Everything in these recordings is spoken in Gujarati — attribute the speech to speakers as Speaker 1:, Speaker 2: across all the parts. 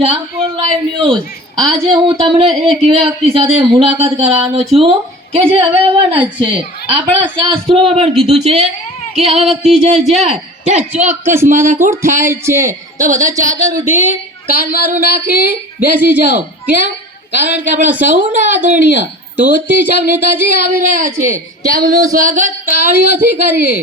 Speaker 1: જામપુર લાઈવ ન્યૂઝ આજે હું તમને એક વ્યક્તિ સાથે મુલાકાત કરાવવાનો છું કે જે હવે જ છે. આપણા શાસ્ત્રોમાં પણ કીધું છે કે આ વ્યક્તિ જે જાય, ત્યાં ચોક્કસ માથાકૂટ થાય છે. તો બધા ચાદર ઉઠી કાનમારું નાખી, બેસી જાઓ. કેમ? કારણ કે આપણા સૌના આદરણીય ધોતી છાપ નેતાજી આવી રહ્યા છે. તેમનું સ્વાગત તાળીઓથી કરીએ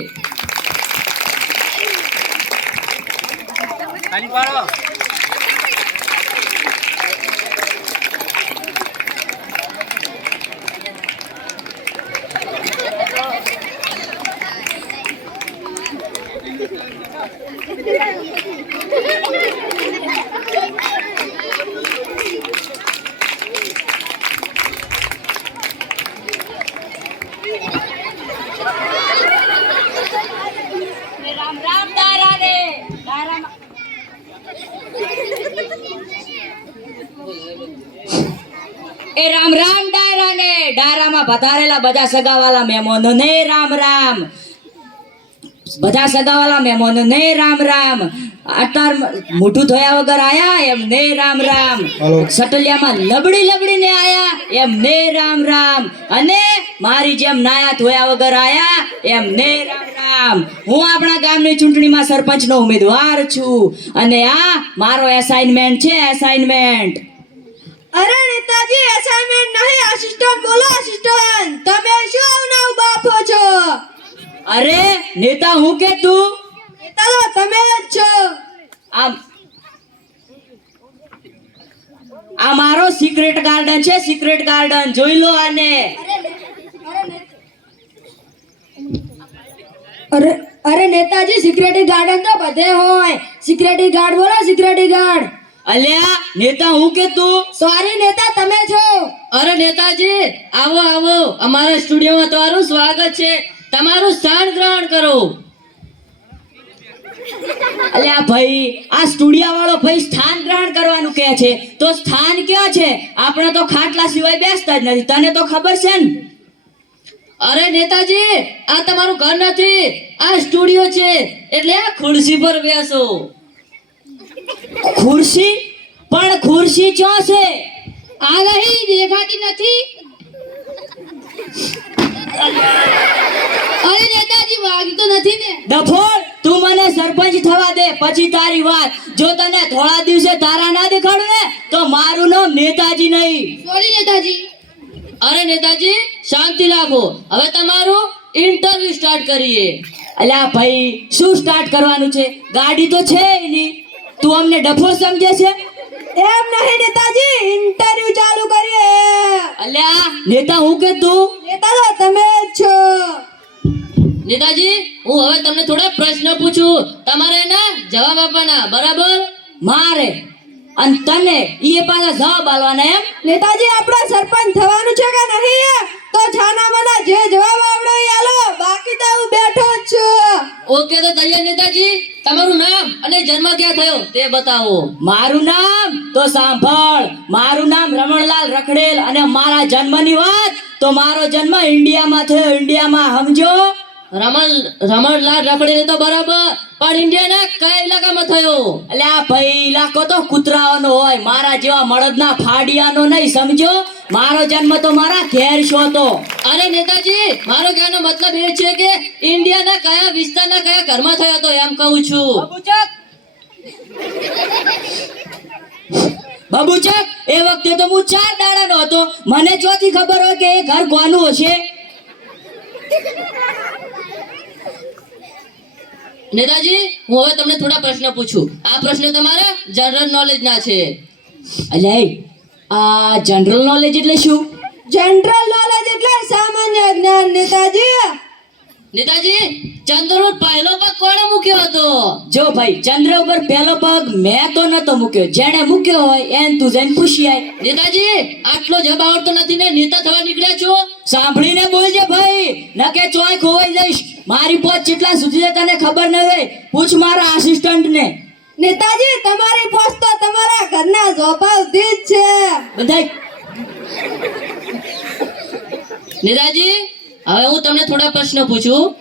Speaker 2: રામ રામ તારા રે તારા એ રામ રામ ડાયરાને ડાયરામાં પધારેલા બધા સગાવાલા મહેમાનો ને રામ રામ. બધા સગાવાલા મહેમાનો ને રામ રામ. અત્યાર મોઢું ધોયા વગર આયા એમ ને રામ રામ. સટલિયામાં લબડી લબડી ને આયા એમ ને રામ રામ. અને મારી જેમ નાયા ધોયા વગર આયા એમ ને રામ રામ. હું આપણા ગામની ચૂંટણીમાં સરપંચનો ઉમેદવાર છું. અને આ મારો એસાઇનમેન્ટ છે એસાઇનમેન્ટ
Speaker 3: અરે નેતાજી અસાઇનમેન્ટ નહીં આસિસ્ટન્ટ બોલો આસિસ્ટન્ટ તમે શું આવનાવ બાપો છો?
Speaker 2: અરે નેતા હું કે તું?
Speaker 3: નેતા તો તમે જ છો.
Speaker 2: આ આ મારો સિક્રેટ ગાર્ડન છે સિક્રેટ ગાર્ડન જોઈ લો આને.
Speaker 3: અરે અરે નેતાજી સિક્યુરિટી ગાર્ડન તો બધે હોય. સિક્યુરિટી ગાર્ડ બોલો સિક્યુરિટી
Speaker 2: અલ્યા નેતા હું કે તું?
Speaker 3: સોરી નેતા તમે છો.
Speaker 1: અરે નેતાજી આવો આવો. અમારા સ્ટુડિયોમાં તમારું સ્વાગત છે. તમારું સ્થાન ગ્રહણ કરો.
Speaker 2: અલ્યા ભાઈ આ સ્ટુડિયો વાળો ભાઈ સ્થાન ગ્રહણ કરવાનું કહે છે. તો સ્થાન ક્યાં છે? આપણે તો ખાટલા સિવાય બેસતા જ નથી. તને તો ખબર છે ને?
Speaker 1: અરે નેતાજી આ તમારું ઘર નથી. આ સ્ટુડિયો છે. એટલે આ ખુરશી પર બેસો.
Speaker 2: ખુરશી? પણ ખુરશી ચો છે?
Speaker 3: આ નહીં દેખાતી નથી. અરે નેતાજી વાગી તો નથી ને.
Speaker 2: ડફોળ તું મને સરપંચ થવા દે પછી તારી વાત. જો તને થોડા દિવસે તારા ના દેખાડું ને તો મારું નામ નેતાજી નહીં.
Speaker 3: સોરી નેતાજી.
Speaker 1: અરે નેતાજી શાંતિ રાખો. હવે તમારું ઇન્ટરવ્યુ સ્ટાર્ટ કરીએ.
Speaker 2: અલ્યા ભાઈ શું સ્ટાર્ટ કરવાનું છે? ગાડી તો છે નહીં. તું અમને ડફો સમજે છે?
Speaker 3: એમ નહીં નેતાજી ઇન્ટરવ્યુ ચાલુ કરીએ.
Speaker 2: અલ્યા નેતા હું કે તું?
Speaker 3: નેતા તો તમે જ છો.
Speaker 1: નેતાજી હું હવે તમને થોડા પ્રશ્ન પૂછું. તમારે ના જવાબ આપવાના બરાબર?
Speaker 2: મારે. અને તને એ પાછા જવાબ આલવાના એમ?
Speaker 3: નેતાજી આપણે સરપંચ થવાનું છે કે નહીં? તો છાના મના જે જવાબ આવડે એ આલો. બાકી તો હું બેઠો
Speaker 1: ઓકે તો તૈયાર નેતાજી, તમારું નામ અને જન્મ ક્યાં થયો? તે બતાવો.
Speaker 2: મારું નામ તો સાંભળ. મારું નામ રમણલાલ રખડેલ અને મારા જન્મની વાત તો મારો જન્મ ઇન્ડિયામાં થયો. ઇન્ડિયામાં સમજો.
Speaker 1: રમણ, રમણલાલ રખડેલ તો બરાબર, પણ ઇન્ડિયાના કયા ઇલાકામાં થયો?
Speaker 2: એટલે આ ભાઈ ઇલાકો તો કૂતરાઓનો હોય. મારા જેવા મળદના ફાડિયાનો નહીં, સમજો. મારો જન્મ તો મારા ઘેર છો તો.
Speaker 1: અરે નેતાજી મારો કહેવાનો મતલબ એ છે કે ઇન્ડિયાના કયા વિસ્તારના કયા ઘરમાં થયો તો એમ કહું છું.
Speaker 2: બબુચક! એ વખતે તો હું ચાર દાડાનો હતો. મને ચોથી ખબર હોય કે એ ઘર કોનું હશે.
Speaker 1: નેતાજી હું હવે તમને થોડા પ્રશ્ન પૂછું. આ પ્રશ્ન તમારા જનરલ નોલેજ ના છે.
Speaker 2: એટલે આ જનરલ નોલેજ એટલે શું?
Speaker 3: જનરલ નોલેજ એટલે સામાન્ય જ્ઞાન નેતાજી.
Speaker 1: નેતાજી ચંદ્ર પર પહેલો પગ કોણે મૂક્યો હતો?
Speaker 2: જો ભાઈ ચંદ્ર ઉપર પહેલો પગ મેં તો નતો મૂક્યો. જેણે મૂક્યો હોય એન તું જઈને પૂછી આય.
Speaker 1: નેતાજી આટલો જવાબ આવડતો નથી ને નેતા થવા નીકળ્યા છો?
Speaker 2: સાંભળીને બોલજે ભાઈ. નકે ચોય ખોવાઈ જઈશ. મારી પોત કેટલા સુધી છે તને ખબર ન હોય. પૂછ મારા આસિસ્ટન્ટ ને.
Speaker 3: નેતાજી તમારી પોસ્ટ તો તમારા ઘરના ઝોપાવથી જ છે.
Speaker 2: બધા
Speaker 1: નેતાજી હવે હું તમને થોડા પ્રશ્ન પૂછું.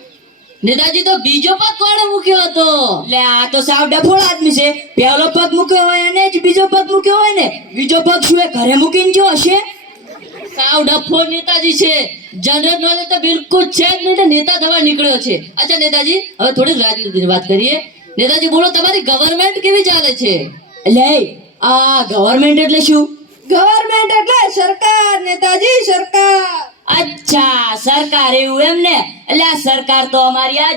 Speaker 1: નેતાજી તો બીજો પગ કોણે મૂક્યો હતો?
Speaker 2: લે આ તો સાવ ડફોળ આદમી છે. પહેલો પગ મૂક્યો હોય અને જ બીજો પગ મૂક્યો હોય ને બીજો પગ શું એ ઘરે મૂકીને જો હશે?
Speaker 1: સાવ ડફો નેતાજી છે. જનરલ નોલેજ તો બિલકુલ છે જ નહીં ને નેતા થવા નીકળ્યો છે. અચ્છા નેતાજી હવે થોડી રાજનીતિની વાત કરીએ. નેતાજી બોલો તમારી ગવર્મેન્ટ કેવી ચાલે છે?
Speaker 2: લે આ ગવર્મેન્ટ એટલે શું?
Speaker 3: ગવર્મેન્ટ એટલે સરકાર નેતાજી સરકાર.
Speaker 2: અચ્છા સરકાર એવું એમ ને? એટલે આ સરકાર તો અમારી આ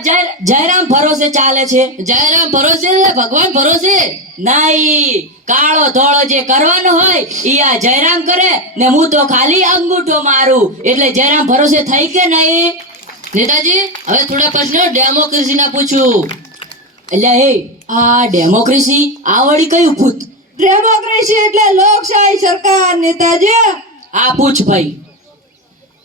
Speaker 2: જયરામ ભરોસે ચાલે છે.
Speaker 1: જયરામ ભરોસે ભગવાન ભરોસે?
Speaker 2: નહીં કાળો ધોળો જે કરવાનો હોય એ આ જયરામ કરે ને હું તો ખાલી અંગૂઠો મારું. એટલે જયરામ ભરોસે થઈ કે નહીં?
Speaker 1: નેતાજી હવે થોડા પ્રશ્નો ડેમોક્રેસીના પૂછું.
Speaker 2: એટલે એ આ ડેમોક્રેસી આ વળી કયું ભૂત?
Speaker 3: ડેમોક્રેસી એટલે લોકશાહી સરકાર નેતાજી.
Speaker 2: આ પૂછ ભાઈ.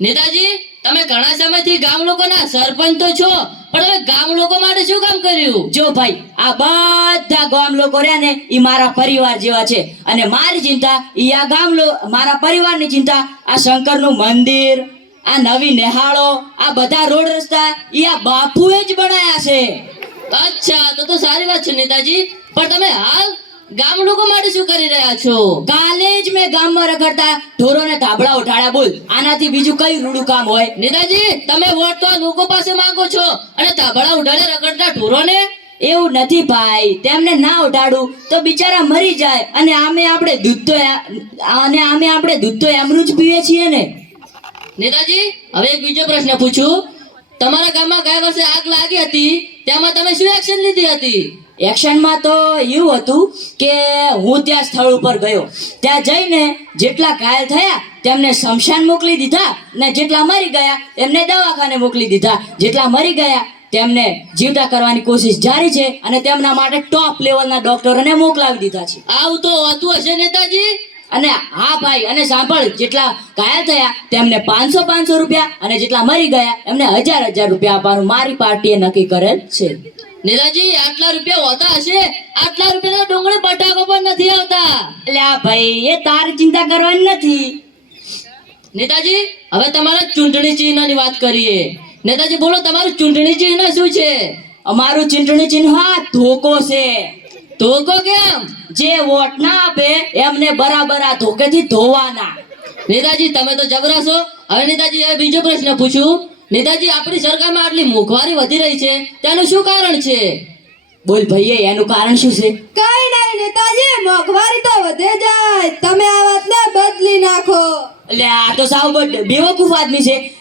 Speaker 1: નેતાજી તમે ઘણા સમયથી ગામ લોકોના સરપંચ તો છો પણ હવે ગામ લોકો માટે શું કામ કર્યું?
Speaker 2: જો ભાઈ આ બધા ગામ લોકો રહ્યા ને એ મારા પરિવાર જેવા છે. અને મારી ચિંતા ઈ આ ગામ મારા પરિવારની ચિંતા આ શંકરનું મંદિર આ નવી નેહાળો આ બધા રોડ રસ્તા ઈ આ બાપુએ જ બનાયા છે.
Speaker 1: અચ્છા તો તો સારી વાત છે નેતાજી. પણ તમે હાલ ગામ લોકો માટે શું કરી રહ્યા છો?
Speaker 2: કાલે જ મેં ગામમાં રખડતા ઢોરોને ધાબળા ઉઠાડ્યા. બોલ આનાથી બીજું કઈ રૂડું કામ હોય?
Speaker 1: નેતાજી તમે વોટ તો લોકો પાસે માંગો છો. અને તાબડા ઉડાડે રખડતા ઢોરોને?
Speaker 2: એવું નથી ભાઈ. તેમને ના ઉઠાડું તો બિચારા મરી જાય. અને આમે આપણે દૂધ તો અને આમે આપણે દૂધ તો એમનું જ પીએ છીએ ને.
Speaker 1: નેતાજી હવે એક બીજો પ્રશ્ન પૂછું. તમારા ગામમાં ગયા વર્ષે આગ લાગી હતી. તેમાં તમે શું એક્શન લીધી હતી?
Speaker 2: એક્શનમાં તો એવું હતું કે હું ત્યાં સ્થળ ઉપર ગયો. ત્યાં જઈને જેટલા ઘાયલ થયા, તેમને શમશાન મોકલી દીધા ને જેટલા મરી ગયા એમને દવાખાને મોકલી દીધા. જેટલા મરી ગયા, તેમને જીવતા કરવાની કોશિશ જારી છે અને તેમના માટે ટોપ લેવલના ડોક્ટરોને મોકલાવી દીધા છે.
Speaker 1: આવું તો હોતું હશે નેતાજી?
Speaker 2: અને હા ભાઈ અને સાંભળ જેટલા ઘાયલ થયા તેમને પાંચસો પાંચસો રૂપિયા અને જેટલા મરી ગયા એમને હજાર હજાર રૂપિયા આપવાનું મારી પાર્ટીએ નક્કી કરેલ છે.
Speaker 1: નેતાજી આટલા રૂપિયા હોતા હશે? આટલા રૂપિયાના ડુંગળી બટાકો પણ નથી આવતા.
Speaker 2: અલ્યા ભાઈ એ તારી ચિંતા કરવાની નથી.
Speaker 1: નેતાજી હવે તમારા ચૂંટણી ચિહ્નની વાત કરીએ. નેતાજી બોલો તમારું ચૂંટણી ચિહ્ન શું છે?
Speaker 2: અમારું ચૂંટણી ચિહ્ન ધોકો છે.
Speaker 1: ધોકો કેમ?
Speaker 2: જે વોટ ના આપે એમને બરાબર આ ધોકેથી ધોવાના.
Speaker 1: નેતાજી તમે તો જબરા છો. હવે નેતાજી હવે બીજો પ્રશ્ન પૂછું. નેતાજી આપણી સરકારમાં આટલી મોંઘવારી વધી રહી છે. તેનું શું કારણ છે?
Speaker 2: બોલ ભાઈએ એનું કારણ શું છે?
Speaker 3: કઈ નહીં નેતાજી મોંઘવારી તો વધે જાય. તમે આ વાતને બદલી નાખો.
Speaker 2: એટલે આ તો સાવ બેવકૂફ આદમી છે.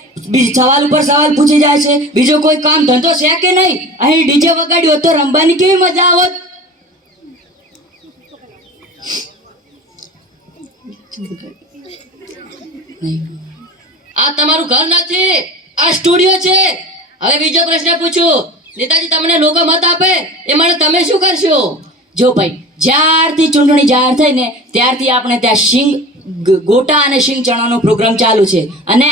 Speaker 2: સવાલ ઉપર સવાલ પૂછી જાય છે. બીજો કોઈ કામ ધંધો છે કે નહીં? અહીં ડીજે વગાડ્યો તો રમવાની કેવી મજા આવત?
Speaker 1: આ તમારું ઘર નથી આ સ્ટુડિયો છે? હવે બીજો પ્રશ્ન પૂછું. નેતાજી તમને લોકો મત આપે? એ મને તમે શું કરશો?
Speaker 2: જો ભાઈ જ્યારથી ચૂંટણી જાહેર થઈ ને ત્યારથી આપણે ત્યાં શિંગ ગોટા અને શિંગ ચણાનો પ્રોગ્રામ ચાલુ છે. અને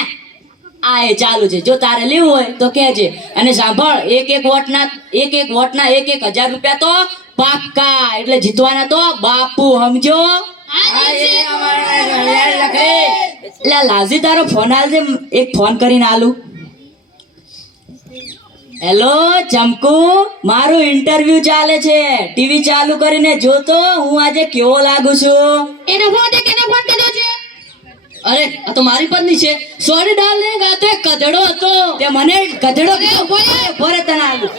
Speaker 2: આ એ ચાલુ છે. જો તારે લેવું હોય તો કહેજે. અને સાંભળ એક એક વોટના એક એક વોટના એક એક હજાર રૂપિયા તો પાક્કા. એટલે જીતવાના તો બાપુ સમજો? એટલે લાવજી તારો ફોન આલજે એક ફોન કરીને આલું. હેલો ચમકુ મારું ઇન્ટરવ્યુ ચાલે છે. ટીવી ચાલુ કરીને જોતો હું આજે કેવો લાગુ છું?
Speaker 1: એને ફોન દે કેને ફોન કર્યો છે? અરે આ તો મારી પત્ની છે. સોરી ડાર્લિંગ આ તો કચડો હતો.
Speaker 2: તે મને
Speaker 1: કજડો બોલે
Speaker 2: ભરે તને આલું.